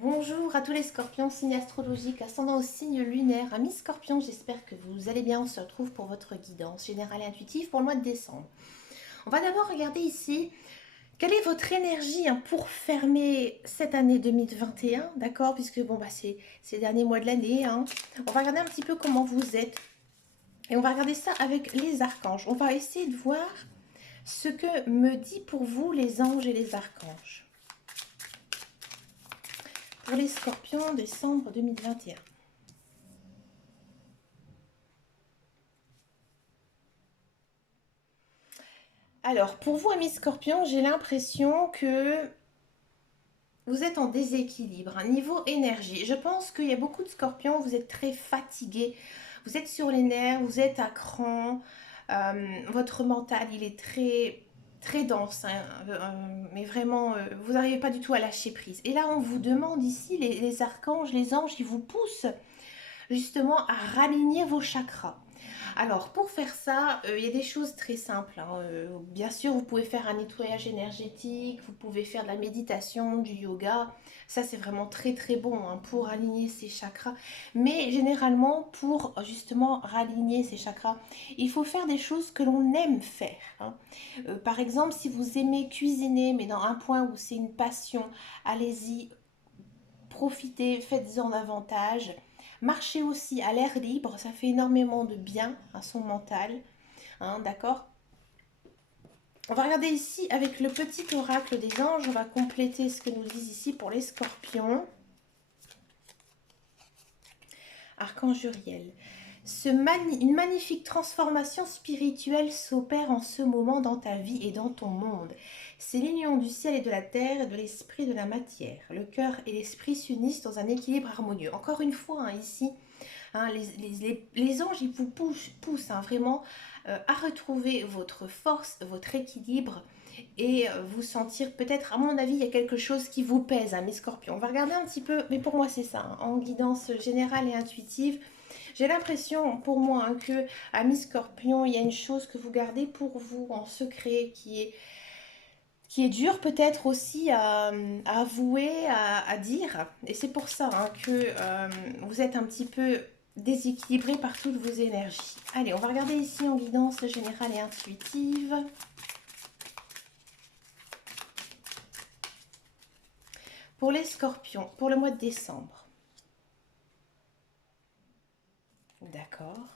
Bonjour à tous les scorpions, signe astrologique, ascendant au signe lunaire. Amis scorpions, j'espère que vous allez bien. On se retrouve pour votre guidance générale et intuitive pour le mois de décembre. On va d'abord regarder ici quelle est votre énergie pour fermer cette année 2021, d'accord? Puisque bon, c'est les derniers mois de l'année. On va regarder un petit peu comment vous êtes et on va regarder ça avec les archanges. On va essayer de voir ce que me dit pour vous les anges et les archanges. Pour les scorpions, décembre 2021. Alors, pour vous, amis scorpions, j'ai l'impression que vous êtes en déséquilibre, un niveau énergie. Je pense qu'il y a beaucoup de scorpions, vous êtes très fatigués, vous êtes sur les nerfs, vous êtes à cran, votre mental, il est très très dense, mais vraiment, vous n'arrivez pas du tout à lâcher prise. Et là, on vous demande ici, les archanges, les anges, ils vous poussent justement à raligner vos chakras. Alors, pour faire ça, il y a des choses très simples. Bien sûr, vous pouvez faire un nettoyage énergétique, vous pouvez faire de la méditation, du yoga. Ça, c'est vraiment très très bon pour aligner ces chakras. Mais généralement, pour justement raligner ces chakras, il faut faire des choses que l'on aime faire. Par exemple, si vous aimez cuisiner, mais dans un point où c'est une passion, allez-y, profitez, faites-en davantage. Marchez aussi à l'air libre, ça fait énormément de bien à son mental. D'accord. On va regarder ici avec le petit oracle des anges. On va compléter ce que nous disent ici pour les scorpions. Archange Uriel. Une magnifique transformation spirituelle s'opère en ce moment dans ta vie et dans ton monde. C'est l'union du ciel et de la terre et de l'esprit et de la matière. Le cœur et l'esprit s'unissent dans un équilibre harmonieux. Encore une fois, ici, les anges, ils vous poussent vraiment à retrouver votre force, votre équilibre et vous sentir peut-être, à mon avis, il y a quelque chose qui vous pèse, mes scorpions. On va regarder un petit peu, mais pour moi c'est ça, en guidance générale et intuitive. J'ai l'impression, pour moi, que à mi-scorpion, il y a une chose que vous gardez pour vous en secret qui est dur peut-être aussi à avouer, à dire. Et c'est pour ça que vous êtes un petit peu déséquilibré par toutes vos énergies. Allez, on va regarder ici en guidance générale et intuitive. Pour les scorpions, pour le mois de décembre. D'accord.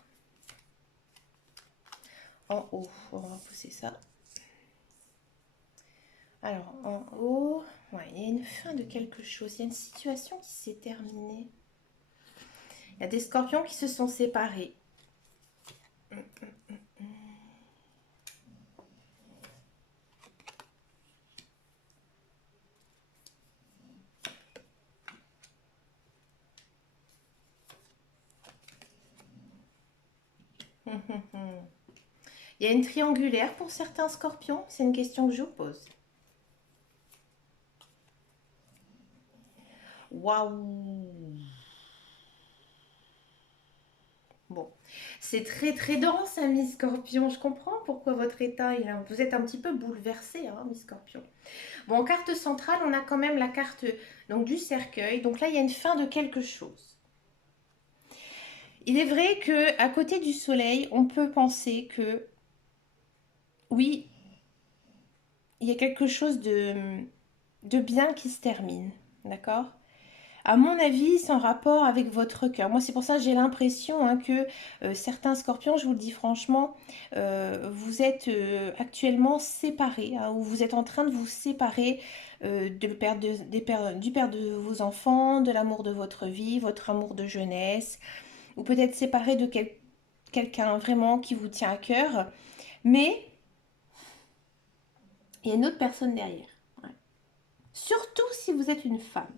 En haut, on va pousser ça. Alors, en haut, ouais, il y a une fin de quelque chose. Il y a une situation qui s'est terminée. Il y a des scorpions qui se sont séparés. Il y a une triangulaire pour certains scorpions. C'est une question que je vous pose. Waouh! Bon, c'est très très dense, mi Scorpion. Je comprends pourquoi votre état, vous êtes un petit peu bouleversé, mi Scorpion. Bon, en carte centrale, on a quand même la carte donc du cercueil. Donc là, il y a une fin de quelque chose. Il est vrai que à côté du soleil, on peut penser que oui, il y a quelque chose de bien qui se termine, d'accord? À mon avis, c'est en rapport avec votre cœur. Moi, c'est pour ça que j'ai l'impression que certains scorpions, je vous le dis franchement, vous êtes actuellement séparés, ou vous êtes en train de vous séparer du père de vos enfants, de l'amour de votre vie, votre amour de jeunesse, ou peut-être séparés de quelqu'un vraiment qui vous tient à cœur. Mais il y a une autre personne derrière. Ouais. Surtout si vous êtes une femme.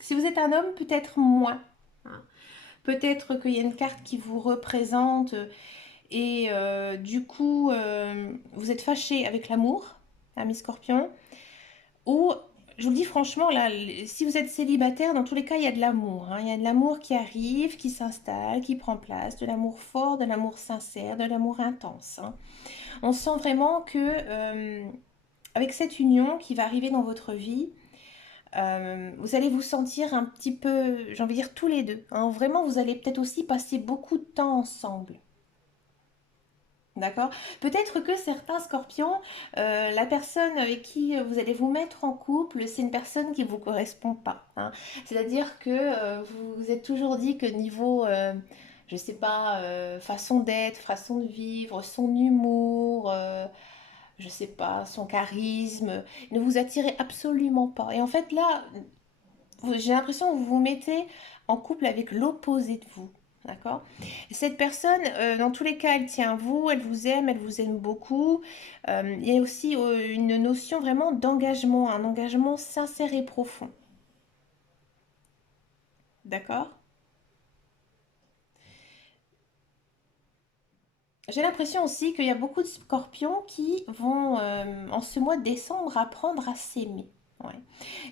Si vous êtes un homme, peut-être moins. Hein. Peut-être qu'il y a une carte qui vous représente et du coup, vous êtes fâché avec l'amour, ami Scorpion. Ou, je vous le dis franchement, là, si vous êtes célibataire, dans tous les cas, il y a de l'amour. Il y a de l'amour qui arrive, qui s'installe, qui prend place, de l'amour fort, de l'amour sincère, de l'amour intense. On sent vraiment que, avec cette union qui va arriver dans votre vie, Vous allez vous sentir un petit peu, j'ai envie de dire tous les deux, hein. Vraiment, vous allez peut-être aussi passer beaucoup de temps ensemble. D'accord? Peut-être que certains scorpions, la personne avec qui vous allez vous mettre en couple, c'est une personne qui ne vous correspond pas, hein. C'est-à-dire que vous vous êtes toujours dit que niveau, je sais pas, façon d'être, façon de vivre, son humour, je sais pas, son charisme, ne vous attirez absolument pas. Et en fait là, j'ai l'impression que vous vous mettez en couple avec l'opposé de vous. D'accord? Cette personne, dans tous les cas, elle tient à vous, elle vous aime beaucoup. Il y a aussi une notion vraiment d'engagement, un engagement sincère et profond. D'accord? J'ai l'impression aussi qu'il y a beaucoup de scorpions qui vont, en ce mois de décembre, apprendre à s'aimer. Ouais.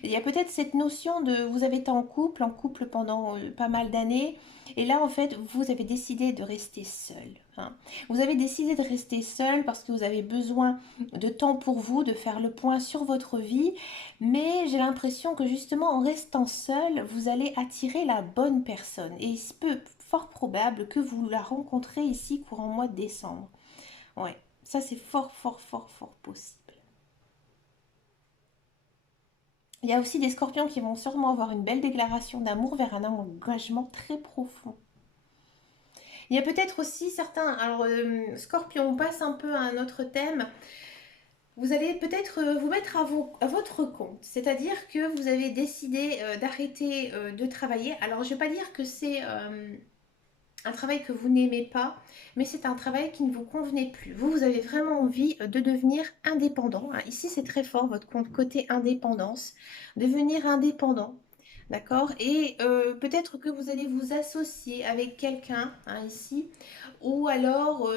Il y a peut-être cette notion de vous avez été en couple pendant pas mal d'années, et là en fait vous avez décidé de rester seul, hein. Vous avez décidé de rester seul parce que vous avez besoin de temps pour vous, de faire le point sur votre vie, mais j'ai l'impression que justement en restant seul, vous allez attirer la bonne personne, et il se peut fort probable que vous la rencontrez ici courant mois de décembre. Ouais, ça c'est fort fort fort fort possible. Il y a aussi des scorpions qui vont sûrement avoir une belle déclaration d'amour vers un engagement très profond. Il y a peut-être aussi certains, alors scorpion, on passe un peu à un autre thème. Vous allez peut-être vous mettre à votre compte, c'est-à-dire que vous avez décidé d'arrêter de travailler. Alors je ne vais pas dire que c'est un travail que vous n'aimez pas, mais c'est un travail qui ne vous convenait plus. Vous, vous avez vraiment envie de devenir indépendant, hein. Ici, c'est très fort, votre côté indépendance. Devenir indépendant, d'accord? Et peut-être que vous allez vous associer avec quelqu'un, hein, ici, ou alors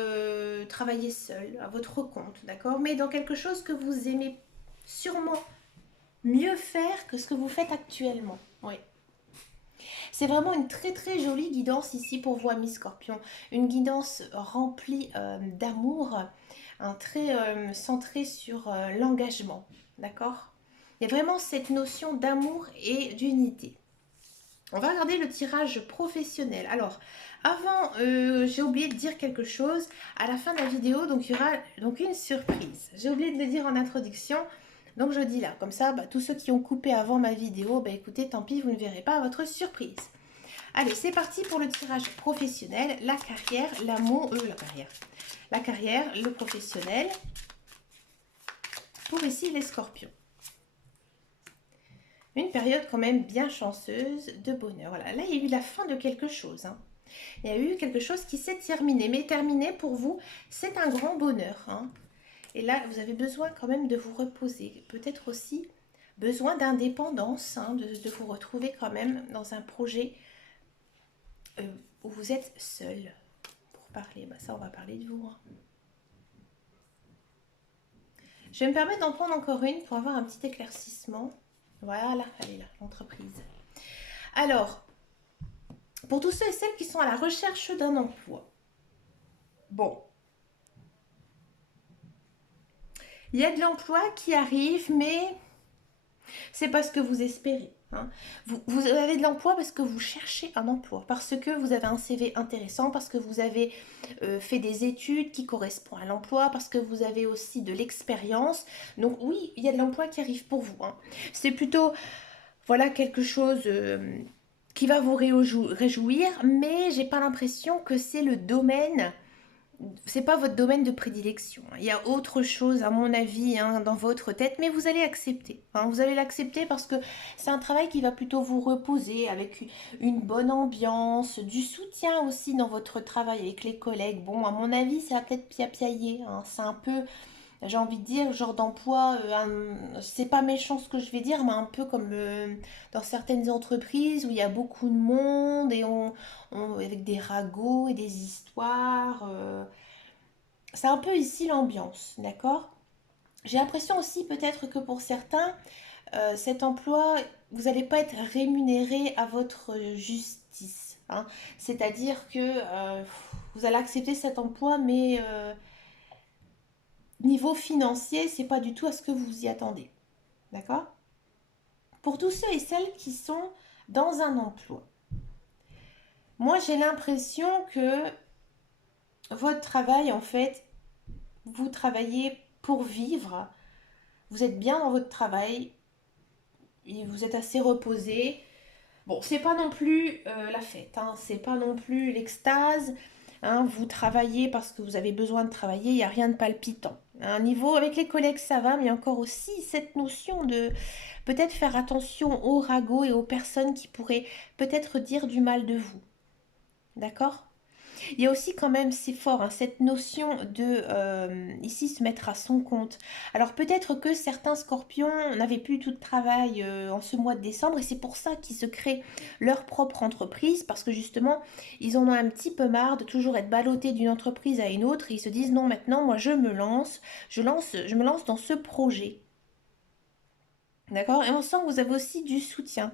travailler seul, à votre compte, d'accord? Mais dans quelque chose que vous aimez sûrement mieux faire que ce que vous faites actuellement. Oui. C'est vraiment une très très jolie guidance ici pour vous, amis scorpions. Une guidance remplie d'amour, un très centré sur l'engagement. D'accord? Il y a vraiment cette notion d'amour et d'unité. On va regarder le tirage professionnel. Alors, avant, j'ai oublié de dire quelque chose. À la fin de la vidéo, donc il y aura donc une surprise. J'ai oublié de le dire en introduction. Donc je dis là, comme ça, bah, tous ceux qui ont coupé avant ma vidéo, bah, écoutez, tant pis, vous ne verrez pas votre surprise. Allez, c'est parti pour le tirage professionnel, la carrière, l'amour, la carrière, le professionnel, pour ici les scorpions. Une période quand même bien chanceuse de bonheur. Voilà, là il y a eu la fin de quelque chose, hein. Il y a eu quelque chose qui s'est terminé, mais terminé pour vous, c'est un grand bonheur, hein. Et là, vous avez besoin quand même de vous reposer, peut-être aussi besoin d'indépendance, hein, de vous retrouver quand même dans un projet où vous êtes seul pour parler. Bah, ça, on va parler de vous, hein. Je vais me permettre d'en prendre encore une pour avoir un petit éclaircissement. Voilà, elle est là, l'entreprise. Alors, pour tous ceux et celles qui sont à la recherche d'un emploi, bon, il y a de l'emploi qui arrive, mais c'est pas ce que vous espérez, hein. Vous avez de l'emploi parce que vous cherchez un emploi, parce que vous avez un CV intéressant, parce que vous avez fait des études qui correspondent à l'emploi, parce que vous avez aussi de l'expérience. Donc oui, il y a de l'emploi qui arrive pour vous, hein. C'est plutôt, voilà, quelque chose qui va vous réjouir, mais j'ai pas l'impression que c'est le domaine, c'est pas votre domaine de prédilection. Il y a autre chose, à mon avis, hein, dans votre tête, mais vous allez accepter, hein. Vous allez l'accepter parce que c'est un travail qui va plutôt vous reposer avec une bonne ambiance, du soutien aussi dans votre travail avec les collègues. Bon, à mon avis, ça va peut-être piapiailler, hein. C'est un peu, j'ai envie de dire, genre d'emploi, c'est pas méchant ce que je vais dire, mais un peu comme dans certaines entreprises où il y a beaucoup de monde et avec des ragots et des histoires. C'est un peu ici l'ambiance, d'accord? J'ai l'impression aussi peut-être que pour certains, cet emploi, vous n'allez pas être rémunéré à votre justice, hein. C'est-à-dire que vous allez accepter cet emploi, mais niveau financier, c'est pas du tout à ce que vous y attendez. D'accord? pour tous ceux et celles qui sont dans un emploi, moi j'ai l'impression que votre travail, en fait, vous travaillez pour vivre, vous êtes bien dans votre travail, et vous êtes assez reposé. Bon, c'est pas non plus la fête, hein, c'est pas non plus l'extase. Hein, vous travaillez parce que vous avez besoin de travailler, il n'y a rien de palpitant. À un niveau, avec les collègues, ça va, mais il y a encore aussi cette notion de peut-être faire attention aux ragots et aux personnes qui pourraient peut-être dire du mal de vous. D'accord? Il y a aussi quand même, c'est fort, hein, cette notion de ici se mettre à son compte. Alors peut-être que certains scorpions n'avaient plus tout de travail en ce mois de décembre et c'est pour ça qu'ils se créent leur propre entreprise parce que justement ils en ont un petit peu marre de toujours être ballottés d'une entreprise à une autre et ils se disent non maintenant moi je me lance dans ce projet. D'accord? Et on sent que vous avez aussi du soutien.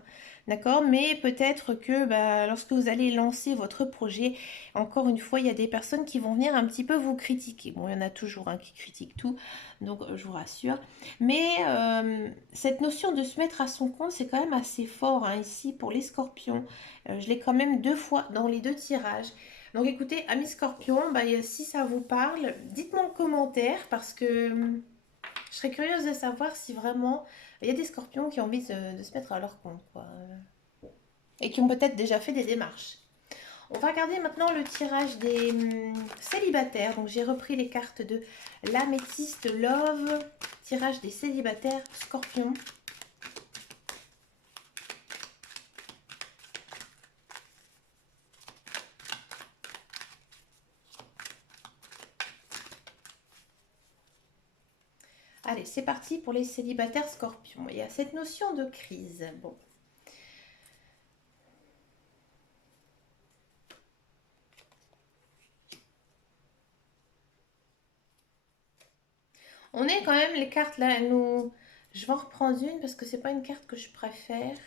D'accord? Mais peut-être que bah, lorsque vous allez lancer votre projet, encore une fois, il y a des personnes qui vont venir un petit peu vous critiquer. Bon, il y en a toujours un qui critique tout, donc je vous rassure. Mais cette notion de se mettre à son compte, c'est quand même assez fort hein, ici pour les scorpions. Je l'ai quand même deux fois dans les deux tirages. Donc écoutez, amis scorpions, bah, si ça vous parle, dites-moi en commentaire parce que je serais curieuse de savoir si vraiment il y a des scorpions qui ont envie de se mettre à leur compte, quoi. Et qui ont peut-être déjà fait des démarches. On va regarder maintenant le tirage des célibataires. Donc j'ai repris les cartes de l'améthyste love. Tirage des célibataires scorpions. Allez, c'est parti pour les célibataires scorpions. Il y a cette notion de crise. Bon. On est quand même, les cartes là, nous... Je vais en reprendre une parce que c'est pas une carte que je préfère.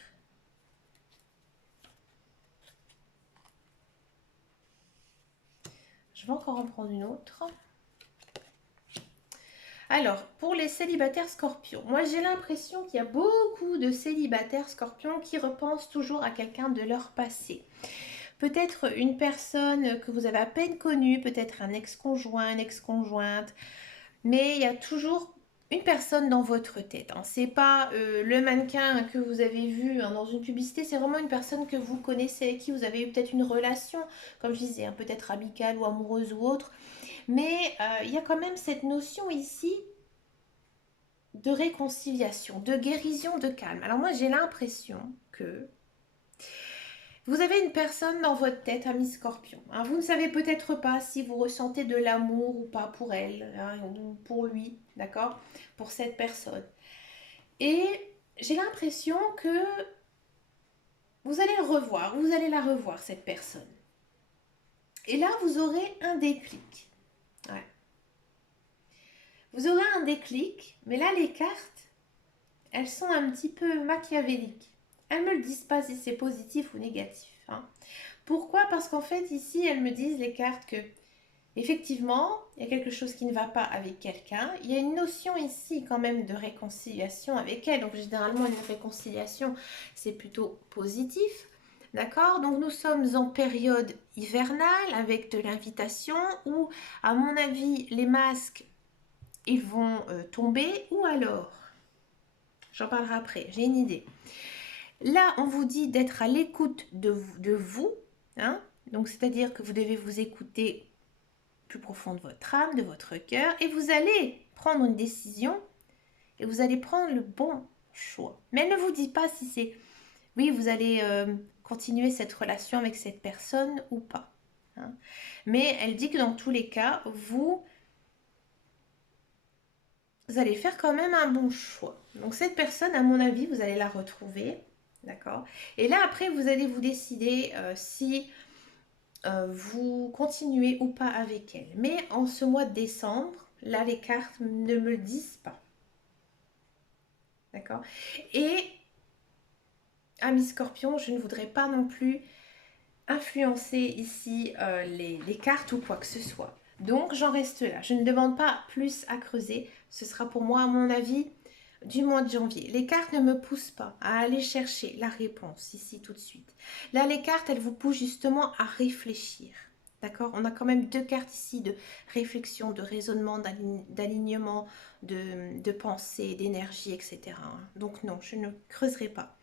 Je vais encore en prendre une autre. Alors, pour les célibataires scorpions, moi j'ai l'impression qu'il y a beaucoup de célibataires scorpions qui repensent toujours à quelqu'un de leur passé. Peut-être une personne que vous avez à peine connue, peut-être un ex-conjoint, une ex-conjointe, mais il y a toujours une personne dans votre tête. Hein. C'est pas le mannequin que vous avez vu hein, dans une publicité, c'est vraiment une personne que vous connaissez, avec qui vous avez eu peut-être une relation, comme je disais, hein, peut-être amicale ou amoureuse ou autre. Mais il y a quand même cette notion ici de réconciliation, de guérison, de calme. Alors moi j'ai l'impression que vous avez une personne dans votre tête, ami Scorpion. Hein. Vous ne savez peut-être pas si vous ressentez de l'amour ou pas pour elle, hein, ou pour lui, d'accord? Pour cette personne. Et j'ai l'impression que vous allez le revoir, vous allez la revoir, cette personne. Et là, vous aurez un déclic. Ouais. Vous aurez un déclic, mais là, les cartes, elles sont un petit peu machiavéliques. Elles ne me le disent pas si c'est positif ou négatif. Hein. Pourquoi? Parce qu'en fait, ici, elles me disent, les cartes, que effectivement, il y a quelque chose qui ne va pas avec quelqu'un. Il y a une notion ici quand même de réconciliation avec elle. Donc généralement, une réconciliation, c'est plutôt positif. D'accord? Donc nous sommes en période hivernale avec de l'invitation où, à mon avis, les masques, ils vont tomber. Ou alors, j'en parlerai après, j'ai une idée. Là, on vous dit d'être à l'écoute de vous. Hein? Donc c'est-à-dire que vous devez vous écouter plus profond de votre âme, de votre cœur, et vous allez prendre une décision et vous allez prendre le bon choix. Mais elle ne vous dit pas si c'est oui, vous allez continuer cette relation avec cette personne ou pas. Hein. Mais elle dit que dans tous les cas, vous allez faire quand même un bon choix. Donc cette personne, à mon avis, vous allez la retrouver. D'accord? Et là, après, vous allez vous décider si vous continuez ou pas avec elle. Mais en ce mois de décembre, là, les cartes ne me le disent pas. D'accord? Et, amis scorpions, je ne voudrais pas non plus influencer ici les cartes ou quoi que ce soit. Donc, j'en reste là. Je ne demande pas plus à creuser. Ce sera pour moi, à mon avis, du mois de janvier. Les cartes ne me poussent pas à aller chercher la réponse ici tout de suite. Là, les cartes, elles vous poussent justement à réfléchir. D'accord? On a quand même deux cartes ici de réflexion, de raisonnement, d'alignement, de pensée, d'énergie, etc. Donc non, je ne creuserai pas.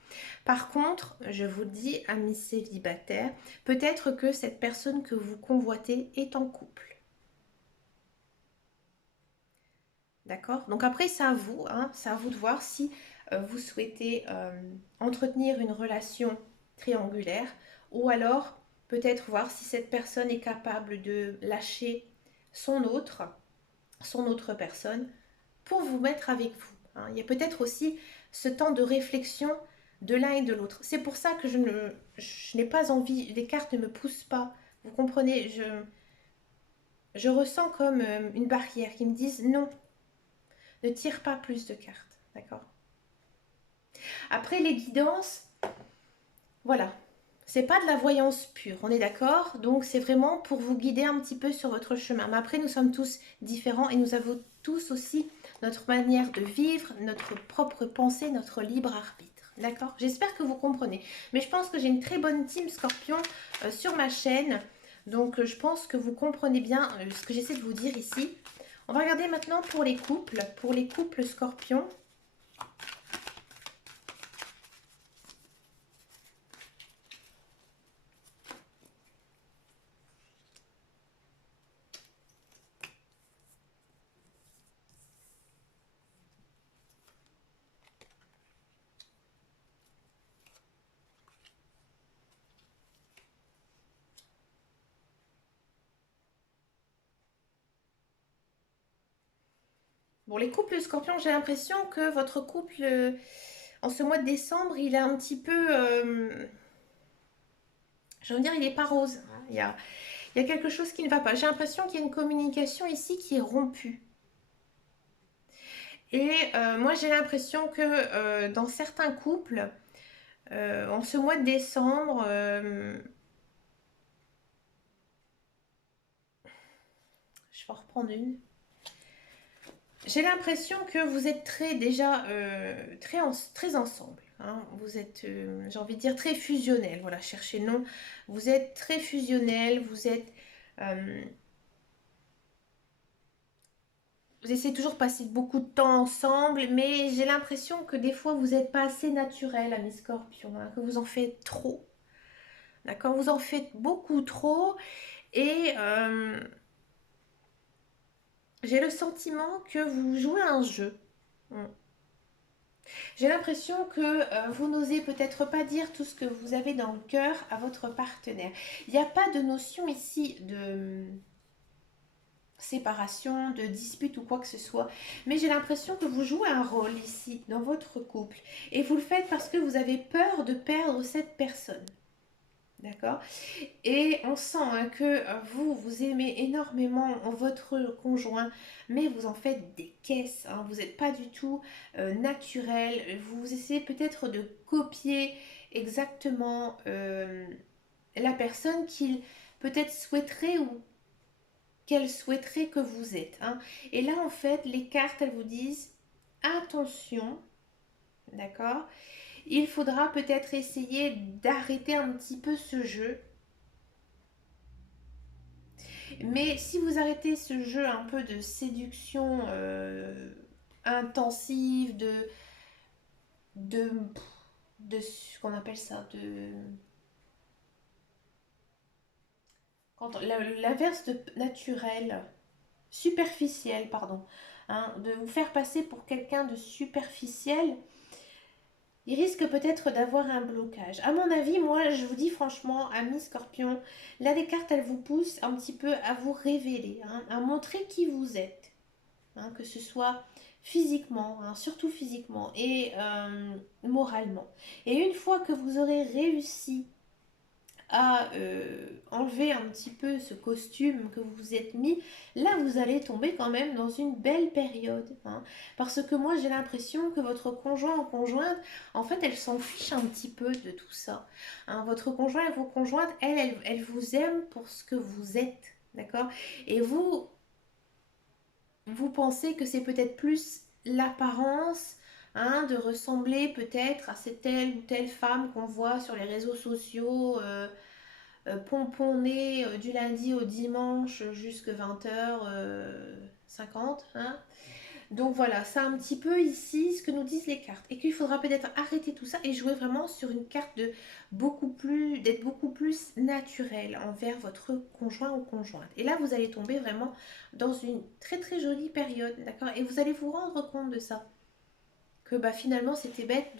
Par contre, je vous dis, amis célibataires, peut-être que cette personne que vous convoitez est en couple. D'accord? Donc après, c'est à vous, hein, c'est à vous de voir si vous souhaitez entretenir une relation triangulaire ou alors peut-être voir si cette personne est capable de lâcher son autre, son autre personne pour vous mettre avec vous, hein. Il y a peut-être aussi ce temps de réflexion de l'un et de l'autre. C'est pour ça que je n'ai pas envie, les cartes ne me poussent pas. Vous comprenez, je ressens comme une barrière qui me disent non, ne tire pas plus de cartes, d'accord? Après les guidances, voilà, c'est pas de la voyance pure, on est d'accord? Donc c'est vraiment pour vous guider un petit peu sur votre chemin. Mais après, nous sommes tous différents et nous avons tous aussi notre manière de vivre, notre propre pensée, notre libre arbitre. D'accord? J'espère que vous comprenez. Mais je pense que j'ai une très bonne team Scorpion sur ma chaîne. Donc je pense que vous comprenez bien ce que j'essaie de vous dire ici. On va regarder maintenant pour les couples. Pour les couples Scorpion. Bon, les couples Scorpion, j'ai l'impression que votre couple, en ce mois de décembre, il est un petit peu... je veux dire, il n'est pas rose, hein. Il y a quelque chose qui ne va pas. J'ai l'impression qu'il y a une communication ici qui est rompue. Et moi, j'ai l'impression que dans certains couples, en ce mois de décembre, je vais en reprendre une. J'ai l'impression que vous êtes très déjà très ensemble, hein. Vous êtes, j'ai envie de dire, très fusionnel. Voilà, cherchez le nom. Vous êtes très fusionnel. Euh, vous essayez toujours de passer beaucoup de temps ensemble, mais j'ai l'impression que des fois vous n'êtes pas assez naturel, ami Scorpion, hein, que vous en faites trop. D'accord? Vous en faites beaucoup trop et j'ai le sentiment que vous jouez un jeu. Mm. J'ai l'impression que vous n'osez peut-être pas dire tout ce que vous avez dans le cœur à votre partenaire. Il n'y a pas de notion ici de séparation, de dispute ou quoi que ce soit. Mais j'ai l'impression que vous jouez un rôle ici dans votre couple. Et vous le faites parce que vous avez peur de perdre cette personne. D'accord? Et on sent hein, que vous aimez énormément votre conjoint, mais vous en faites des caisses, hein. Vous n'êtes pas du tout naturel. Vous essayez peut-être de copier exactement la personne qu'il peut-être souhaiterait ou qu'elle souhaiterait que vous êtes, hein. Et là, en fait, les cartes, elles vous disent attention, d'accord? Il faudra peut-être essayer d'arrêter un petit peu ce jeu. Mais si vous arrêtez ce jeu un peu de séduction intensive, de, de ce qu'on appelle ça, l'inverse de naturel, superficiel, pardon, hein, de vous faire passer pour quelqu'un de superficiel, il risque peut-être d'avoir un blocage. À mon avis, moi, je vous dis franchement, ami Scorpion, là, les cartes, elles vous poussent un petit peu à vous révéler, hein, à montrer qui vous êtes, hein, que ce soit physiquement, hein, surtout physiquement et moralement. Et une fois que vous aurez réussi à enlever un petit peu ce costume que vous vous êtes mis, là vous allez tomber quand même dans une belle période, hein. Parce que moi j'ai l'impression que votre conjoint ou conjointe, en fait elle s'en fiche un petit peu de tout ça, hein. Votre conjoint et vos conjointes, elle vous aime pour ce que vous êtes, d'accord? Et vous pensez que c'est peut-être plus l'apparence, hein, de ressembler peut-être à cette telle ou telle femme qu'on voit sur les réseaux sociaux, pomponnée du lundi au dimanche jusqu'à 20h50, hein. Donc voilà, c'est un petit peu ici ce que nous disent les cartes. Et qu'il faudra peut-être arrêter tout ça et jouer vraiment sur une carte de d'être beaucoup plus naturel envers votre conjoint ou conjointe. Et là, vous allez tomber vraiment dans une très très jolie période, d'accord. Et vous allez vous rendre compte de ça. Que bah, finalement, c'était bête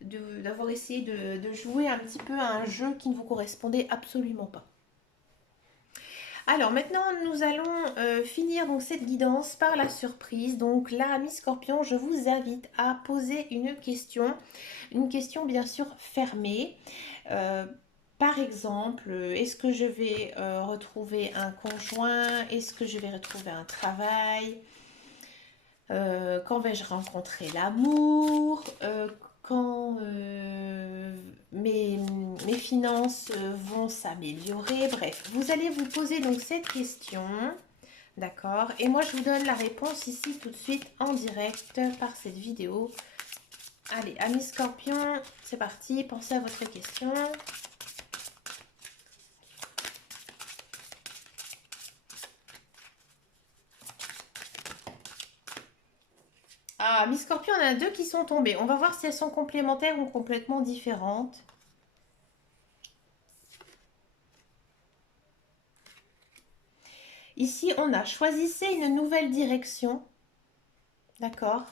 d'avoir essayé de jouer un petit peu à un jeu qui ne vous correspondait absolument pas. Alors maintenant, nous allons finir donc cette guidance par la surprise. Donc là, amis Scorpion, je vous invite à poser une question bien sûr fermée. Euh, Par exemple, est-ce que je vais retrouver un conjoint? Est-ce que je vais retrouver un travail? Quand vais-je rencontrer l'amour? Quand mes finances vont s'améliorer? Bref, vous allez vous poser donc cette question, d'accord? Et moi, je vous donne la réponse ici tout de suite en direct par cette vidéo. Allez, amis Scorpion, c'est parti, pensez à votre question. Ah, Miss Scorpion, on en a deux qui sont tombées. On va voir si elles sont complémentaires ou complètement différentes. Ici, on a choisissez une nouvelle direction. D'accord?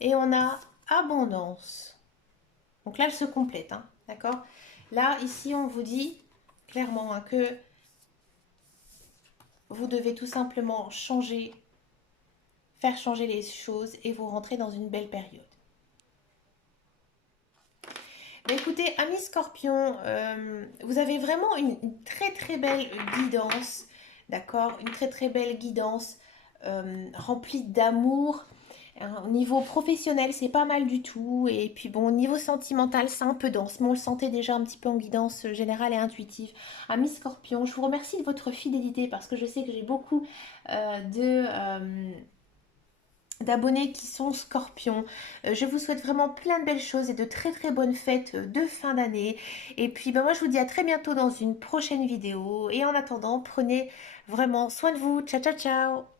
Et on a abondance. Donc là, elle se complète. Hein, d'accord? Là, ici, on vous dit clairement hein, que vous devez tout simplement changer, faire changer les choses et vous rentrez dans une belle période. Bah, écoutez, amis Scorpion, vous avez vraiment une très très belle guidance, d'accord? Une très très belle guidance remplie d'amour. Hein, au niveau professionnel, c'est pas mal du tout. Et puis bon, au niveau sentimental, c'est un peu dense, mais on le sentait déjà un petit peu en guidance générale et intuitive. Amis Scorpion, je vous remercie de votre fidélité parce que je sais que j'ai beaucoup d'abonnés qui sont scorpions. Je vous souhaite vraiment plein de belles choses et de très très bonnes fêtes de fin d'année. Et puis ben, moi je vous dis à très bientôt dans une prochaine vidéo. Et en attendant, prenez vraiment soin de vous. Ciao ciao ciao.